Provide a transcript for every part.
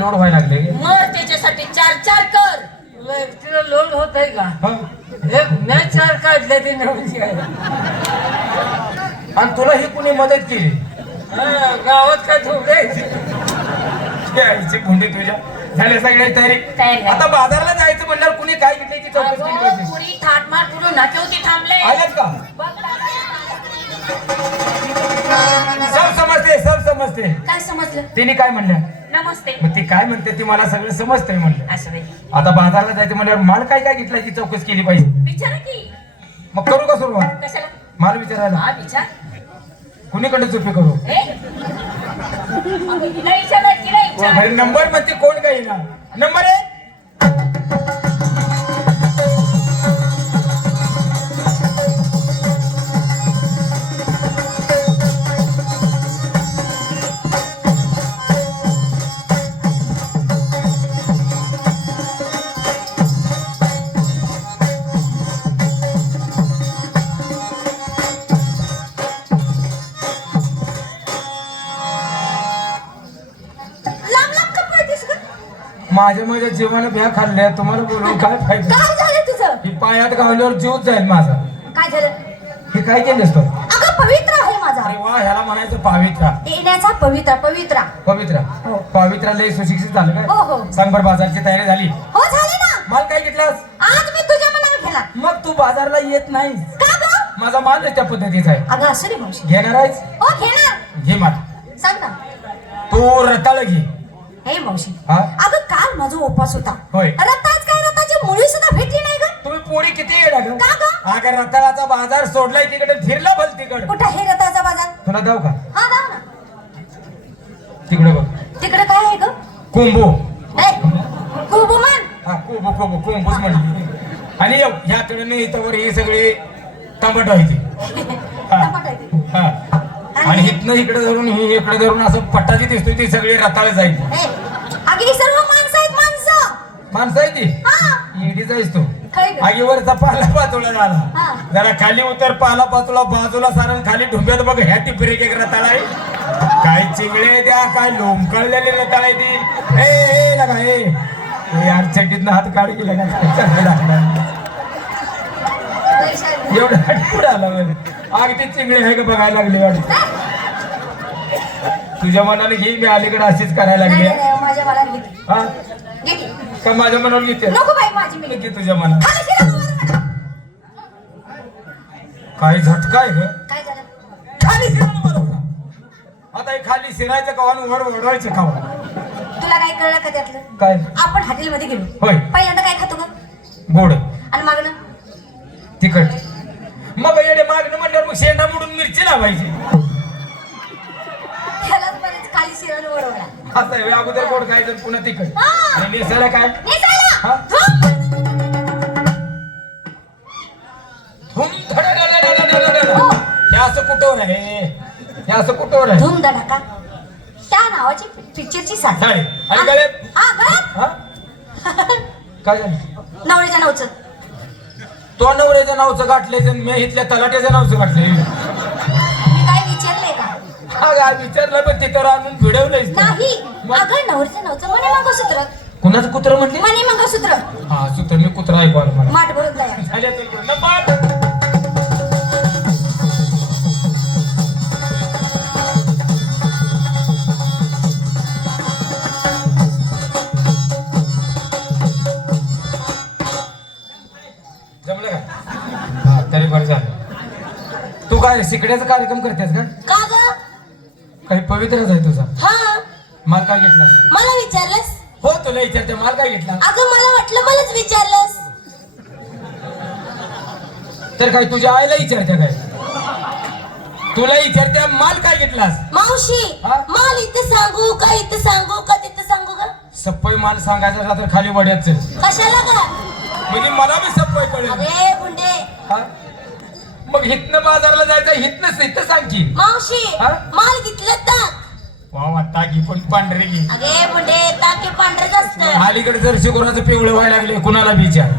Load व्हायला लागले. मग त्याच्यासाठी चार चार कर. तुला लोड होत आहे का? हा? एक मॅच चार काढले ते नवीन आणि तुला ही कुणी मदत केली? गावात काय ठेवलंय हे आईची तुझ्या. झाल्या सगळ्या तयारी. झाली. आता बाजारला जायचं म्हणल्यावर कुणी काय घेतली की चौकशी केली अगं, पाहिजे पुरी थाटमाट करून नाक्यावरती थांबले. आलेत का? बघ सब समजते सब समजते. काय समजलं? तिने काय म्हणलं? नमस्ते. मग ती काय म्हणते ती मला सगळं समजतंय म्हणलं. असं बाई. आता बाजारला जायचं म्हणल्यावर माल काय काय घेतला ती चौकशी केली पाहिजे? विचारा की. मग करू का सुरुवात? कशाला? माल विचारायला. हा विचार. कुणीकडे चुपी करू? ए? अगं, तिला विचार तिला विचार. नंबरमध्ये कोण काही ना नंबर एक? माझ्या माझ्या जीवाला भ्या खाल्ल्या. तुम्हाला बोलून काय फायदा? काय झालं तुझं? ही पायात घावल्यावर जीवच जाईल माझा. काय झालं? हे काय केलंस तो? अगं पवित्र आहे माझा. अरे वा ह्याला म्हणायचं पावित्रा. येण्याचा पवित्र पवित्र. पवित्रा. हो. पवित्रा लय सुशिक्षित झालं हो, काय? हो. सांग बरं बाजारची तयारी झाली. हो झाले ना. माल काय घेतलास? आज मी तुझ्या मनावर गेला मग तू बाजारला येत नाही. का ग? माझा माल त्या पद्धतीचा आहे. अगं असू दे मावशी. घेणार आहेस? हो घेणार. घे माल. सांग ना. तू रताळ घे. हे मावशी हा? अगं काल माझा उपास होता. होय. रताच काय रताची मुळी सुद्धा भेटली नाही ग. तुम्ही पोरी किती येणार का ग? अगं रताळाचा बाजार सोडलाय तिकडे फिरला भल तिकड. कुठं हे रताचा बाजार? तुला जाऊ का? हा जाऊ ना. तिकडे बघ. तिकडे काय आहे ग? कुंभू. ए, कुबुमान हा कुंभू कुंभू कुंभूच म्हणली. आणि येऊ ह्याकडे नाही इथं ही सगळी टमाटो आहे ती. हा. टमाटर आहे ते. हा. आणि इथनं इकडे धरून ही इकडे धरून असं पट्टाची दिसतोय ती सगळी रताळ जायची सर्व माणसं आहेत माणसं. माणसं आहे ती? हा. इडीचा आहेस तू. खरी ग. आगीवरचा पाला पाचोळा झाला. हा. जरा खाली उतर पाला पाचोळा बाजूला सारण खाली ढुंब्यात बघ ह्या टिपरी एक रताळ आहे. काय चिंगळे द्या काय लोंबकळलेले रताळ आहे ती ए ए लगा ए. ए, यार चड्डीतनं हात काढ गेला का? लागलं. पैशाने. एवढं पुढे आला अगदी चिंगळे आहे का बघायला लागली वाटत? तुझ्या मनाने घे मी अलीकडे अशीच करायला लागली. माझ्या हा? का माझ्या मनावर घेते नको बाई माझी मी घेते. तुझ्या मनात. काय झटका आहे ग खाली शिरायला बरोबर आता हे खाली शिरायचं कवा आणि वर ओढवायचं कवा तुला काय कळलं का त्यातलं? काय? आपण हॉटेलमध्ये गेलो. होय. पहिल्यांदा काय खातो ग गोड. आणि मागणं तिखट. मग येडे मागणं म्हणल्यावर मग शेंडा मोडून मिरची लावायची. त्यालाच बरेच खाली शिरण वरवला असं आहे, अगोदर गोड खायचं पुन्हा तिखट. हा. आणि मिसळला काय. हा? हो. हे. असं हे असं धूम धडाका त्या नावाची पिक्चरची साडी साडी. आणि गळ्यात? हा गळ्यात? हा? काय झालं? नवऱ्याच्या नावचं. तो नवऱ्याच्या नावचं गाठले मी इथल्या तलाट्याच्या नावचं गाठले मी काय विचारलंय का? हा विचारलं पण तिथं आणून भिडवलंय. नाही अगं नवऱ्याच्या नावचं मनी मंगळसूत्र. कुणाचं कुत्र म्हणले मनी मंगळसूत्र. हा सूत्र मी कुत्रा ऐकू आला मला माठ भरून तयार काय शिकण्याचा कार्यक्रम करतेस का? का ग? काही पवित्रच आहे तुझा. हा. माल काय घेतलास? मला विचारलंस? हो तुला विचारते माल काय घेतला अगं मला वाटलं मलाच विचारलंस. तर काय तुझ्या आईला विचारते काय? तुला विचारते माल काय घेतलास? मावशी हा? माल इथे सांगू का इथे सांगू का तिथे सांगू का? सप्पई माल सांगायचा असला तर खाली वड्याच कशाला का? म्हणजे मला बी सप्पई कळेल. अरे गुंडे. हा? मग हितनं बाजारला जायचं हितनंच इथं सांग की. मावशी हा? माल घेतलं तर? वा वा टाकी पण पांढरे की अरे गुंडे ताके पांढरेच असत. अलीकडे जर शिकोराचं पिवळं व्हायला लागले कुणाला विचार?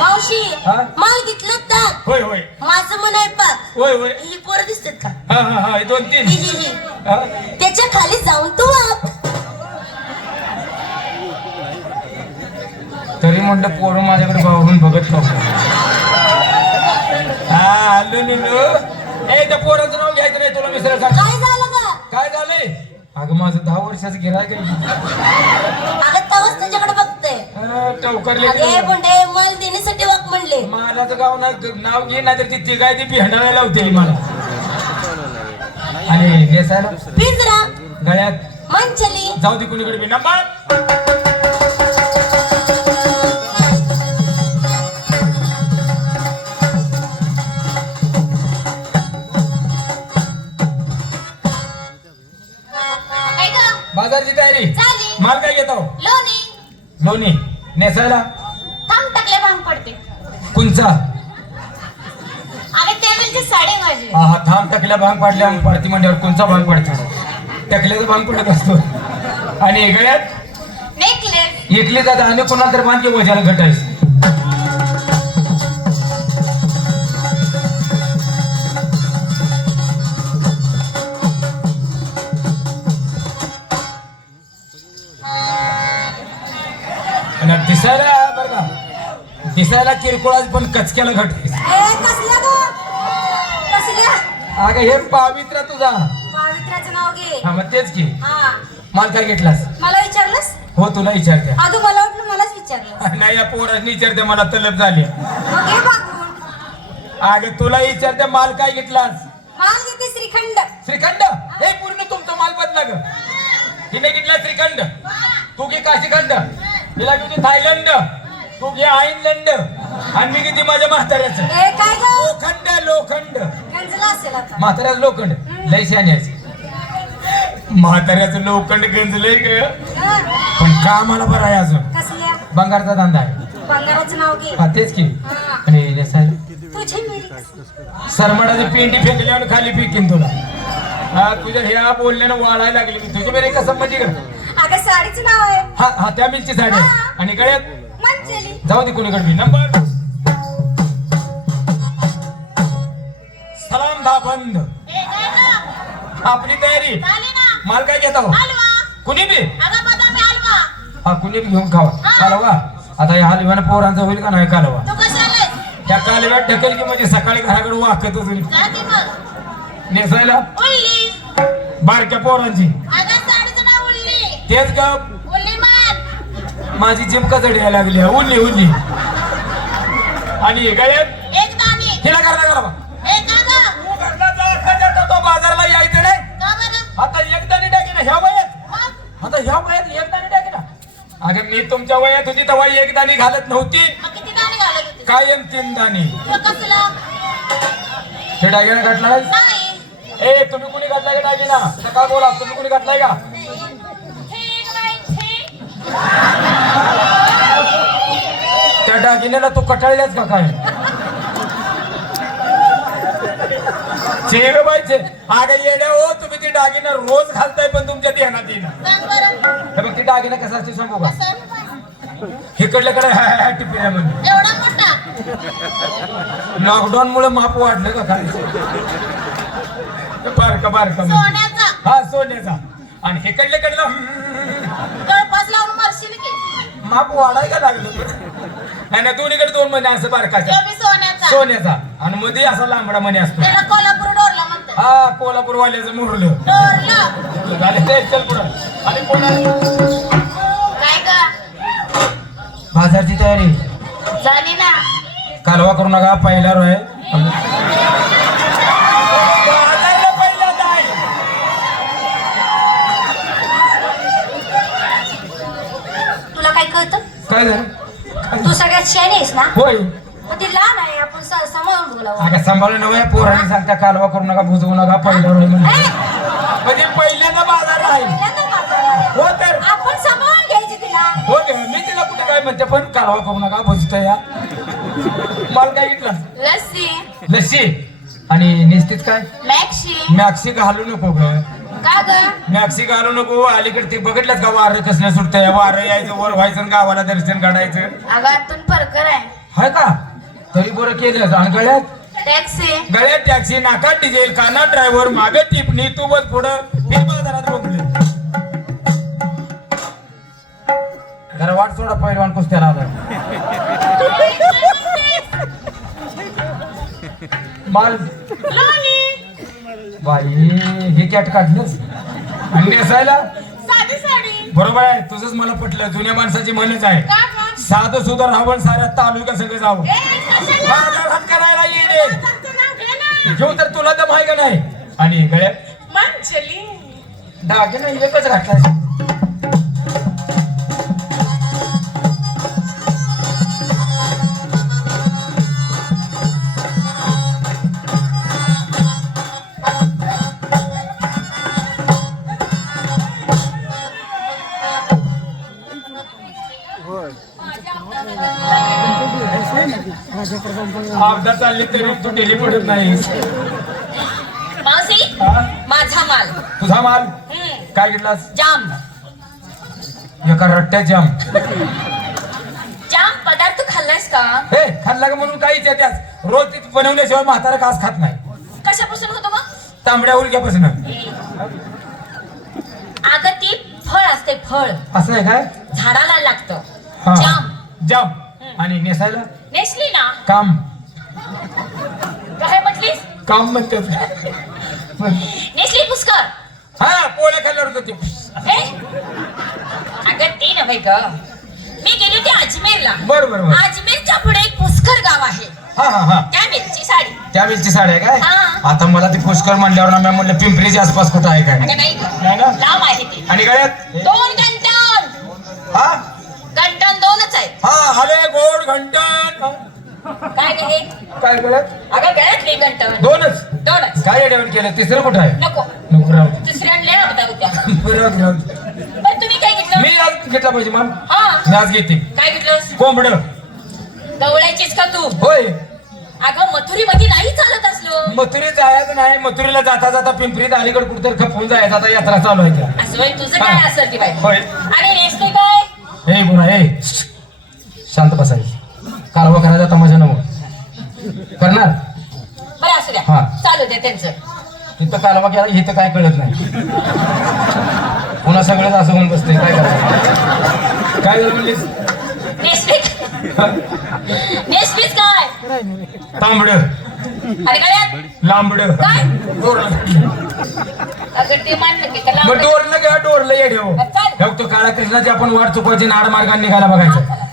मावशी हा? माल घेतलं तर? होय होय. माझं मन आहे बघ. होय होय. ही पोरं दिसतात का? हा हा हा हे दोन तीन. ही ही ही. हा? त्याच्याखाली जाऊन तू वाप तरी म्हटलं पोरं माझ्याकडे बाबून बघत नव्हतं. हा आलो निलो ए त्या पोराचं नाव घ्यायचं नाही तुला मिसळ सांग काय झालं काय झालंय अगं माझं दहा वर्षाचं गिरायक अगं तवच तुझ्याकडे बघते. टवकारले अगे पुंडे मला देण्यासाठी वाक म्हणले. गाव ना नाव घे ना तर ती तिघाय ती भेंडायला लावते मला. आणि नेसायला पिंजरा. गळ्यात. मंचली. जाऊ दे कुणीकडे बी. नेसायला थांब टाकले भांग पडते. कुंचा. अगं त्यावेळची साडी माझी हा हा थांब टाकल्या भांग पाडल्या पाडती म्हणल्यावर कोणचा भांग पडतो. टाकल्याचा भांग पडत असतो. आणि गळ्यात? नेकलेस. एकली जात आणि कोणाला तर बांधके वजाला घटायचं. दिसायला किरकोळाच पण कचक्याला कसल्या अगं हे पावित्र्य तुझा. नाव घे. हा मग तेच की हा. माल काय घेतलास? मला विचारलंस? हो तुला विचारते. आधू मला वाटलं मलाच विचारलं नाही या पोरांनी विचारते मला तलब झाली. घे अगं तुला विचारते माल काय घेतलास? माल घेते श्रीखंड. श्रीखंड? हे पूर्ण तुमचं माल बदला ग. हिने घेतला श्रीखंड. तू घे काशीखंड. तिला घेऊ थायलंड. तू घे आईनलंड आणि मी किती माझ्या म्हाताऱ्याचं? ए काय ग? लोखंड लोखंड. असेल आता. म्हाताऱ्याचं लोखंड. लय शान्याचं म्हाताऱ्याचं लोखंड गंजलंय ग. हा, पण कामाला बरं आहे अजून. कसल्या बंगारचा धंदा आहे. बंगाराचं नाव घे. हा तेच की. हा. आणि नेसायला तुझे मेरी सरमडाची पेंटी फेकल्यावर खाली फेकीन तुला. हा तुझ्या ह्या बोलण्यानं वाळायला लागली तुझी बरे कसं म्हणजे अगं साडीचं नाव आहे. हा हा त्या मिलची साडी आहे. आणि गळ्यात? जाऊ दे कोणीकडे मी नंबर सलाम धा बंद. आपली तयारी. माल काय घेता हो कुणी बी? हा कुणी बी घेऊन खावा. कालवा आता या हलव्यानं पोरांचा होईल का नाही कालवा? त्या कालव्यात ढकल की म्हणजे सकाळी घराकडे वाकत होईल नेसायला? बारक्या पोरांची. तेच मान माझी जिमका चढ यायला लागली उरली उरली आणि दाणी हिला करता करा तू बाजारला यायचं नाही. आता टाकी ना ह्या वयात. आता ह्या वयात टाकी ना. अगं मी तुमच्या वयात होती तेव्हा एक दाणी घालत नव्हती. कायम तीन दाणी तू हे डायगेनं घातला ए तुम्ही कुणी घातलाय का डायगेना सकाळ बोला तुम्ही कुणी घातलाय का? त्या डागिन्याला तू कटाळल्याच का काय? चेग बाईचे अगं येड्या हो तुम्ही ती दागिना रोज घालताय पण तुमच्या ध्यानात बघ ती दागिना कसा असते सांगू का? इकडल्या कडे टिपिल्या म्हणजे लॉकडाऊन मुळे माप वाढलं का काय बारका बारका हा सोन्याचा. आणि इकडल्या कडला गळपास लावून मरशील की? माप वाढायला लागलं नाही ना दोन्हीकडे दोन महिने असं बारकाच्या. तो बी सोन्याचा. सोन्याचा. आणि मध्ये असा लांबडा मणी असतो. त्याला कोल्हापूर डोरला म्हणतात. हा कोल्हापूर वाल्याचं मोरलं. डोरला? झाले ते चल पुढं आणि काय ग? बाजारची तयारी. झाली ना. कालवा करू नका पहिला रोय बाजारला पहिला जाय तुला काय कळतं काय झालं? तू सगळ्यात शहाणी आहेस ना? होय. मग ती लहान आहे आपण स- सांभाळून बोलावं अगं सांभाळून नव्हे पोरांनी सांगता कालवा करू नका भुजवू नका पहिला रोय म्हणजे ए, म्हणजे पहिल्यांदा बाजार राहील पहिल्यांदा बाजारात. हो तर. आपण सांभाळून घ्यायची तिला. हो गे मी तिला कुठे काय म्हणते पण कालवा करू नका भुजतो या माल काय घेतला लस्सी. लस्सी. आणि निस्तीत काय? मॅक्सी. मॅक्सी घालू नको ग. का ग? मॅक्सी घालू नको अलीकडे ते बघितलं का वारं कसल्या सुटतंय वारं यायचं वर व्हायचं आणि गावाला दर्शन काढायचं? अगं आतून फरकर आहे. हाय का? तरी बरं केलं. आणि गळ्यात? टॅक्सी. गळ्यात टॅक्सी नाका डिझेल काना ड्रायव्हर मागे टिपणी तू बस पुढं. बाजारात बघले जरा वाट सोडा पहिलवान कुस्त्याला आला माल बाई हे कॅट काढलंच आणि नेसायला? साधी साडी. बरोबर आहे तुझंच मला पटलं. जुन्या माणसाची म्हणच आहे. का गं? साधं सुद्धा रावण साऱ्या तालुका ए, कशाला? माझा हात करायला येणे सरचं नाव घे ना. घेऊ तर तुला दम आहे का नाही? आणि गळ्यात? मंचली. नाही एकच घातला अपघात चालले तरी तू डेली पडत नाही मावशी? माझा माल. तुझा माल? काय घेतलास जाम. एका रट्ट्यात जाम. जाम पदार्थ खाल्लायस का? हे खाल्ला का म्हणून काहीच येत्यास रोज ते बनवल्याशिवाय म्हातारा घास खात नाही. कशापासून होतो मग? तांबड्या उलक्यापासून अगं ती फळ असते फळ. असं आहे काय? झाडाला लागतं. जाम. जाम. आणि नेसायला? नेसली ना? काम. काय म्हटलीस? काम म्हणतात नेसली पुष्कर हा पोळ्या खाल्ल्यावर होतं ए? अगं ते नव्हे ग. मी गेली होती अजमेरला. बरं बरं बरं. अजमेरच्या पुढे एक पुष्कर गाव आहे. हा हा हा. त्या मिरची साडी. साडी आहे काय? हा. आता मला ती पुष्कर म्हणल्यावर ना मी म्हणलं पिंपरीच्या आसपास कुठं आहे काय? अगं नाही ग. नाही ना? लांब आहे ते. आणि गळ्यात? दोन गंटन हा? हा आले गोड घंटन काय हे? काय गळ्यात अगं गळ्यातले गंटन दोनच. दोनच. काय अडवण केलं? तिसरं कुठं आहे? नको. नको राहू दे. दुसऱ्या आणल्या होत्या होत्या. बरं राहू दे, राहू दे. पण तुम्ही काय घेतलं? मी आज घेतला पाहिजे मान हा. मी आज घेते. काय घेतलंस कोंबड. गवळ्याचीच का तू? होय. अगं मथुरी मध्ये नाही चालत असलो. मथुरीत जायचं नाही. मथुरीला जाता जाता पिंपरीत अलीकडे कुठेतरी खपून जायचं. आता यात्रा चालू आहे त्या असं होय, तुझं काय असेल ती बाई? होय. आणि नेसते काय? हे बोला हे शांत बसायचं. कालवा करायचा तमाशा नव. करणार? बरं असू द्या. हा. चालू द्या त्यांचं. तिथं कालवा केला इथं काय कळत नाही. पुन्हा सगळंच असं होऊन बसते काय करायचं? काय झालं म्हणलीस? काय? तांबड. लांबड. काय? डोरलं अगं ते मानलं की त्याला मग डोरलं घ्या डोरलं ये ठेव चाल. तो काळा कृष्णाची आपण वाट चुकवायची नाड मार्गाने निघायला बघायचं.